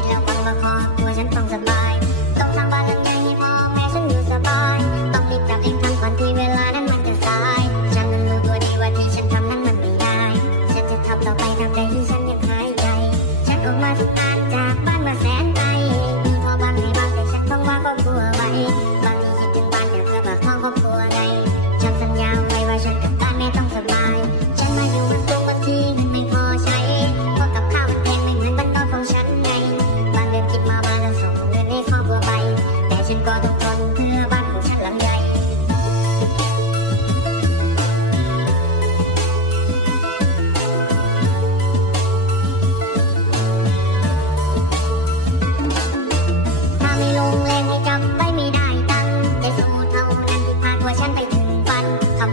Virginia.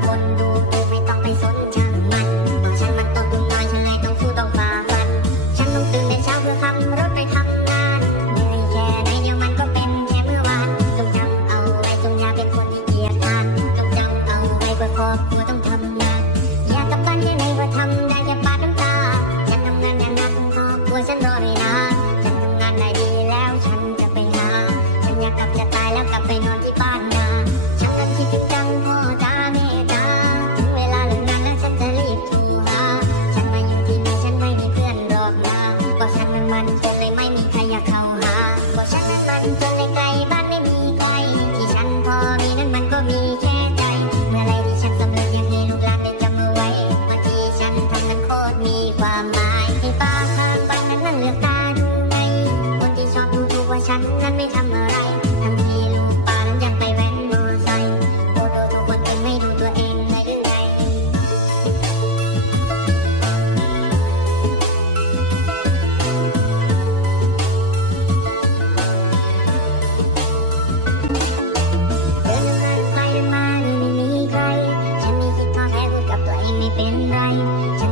ข้นดูดูไม่ต้องไปสนช่มันฉันมันตุ่มน้อฉันเลยต้องสู้ต้องฝ่าฟัฉันต้องตื่นแต่เช้าเพื่อขับรถไปทำงานเหนื่อยแค่ไหนเดี๋ยวมันก็เป็นแค่เมื่อวานจงจำเอาไว้จงอย่าเป็นคนที่เกียจคร้านจงจำเอาไว้เพื่คอบครัต้องทำงาน อยากับันแค่ไหนว่าทำได้อย่ปาดน้ำตา ฉันทำงานงานหนักครอบครัวฉันรอ night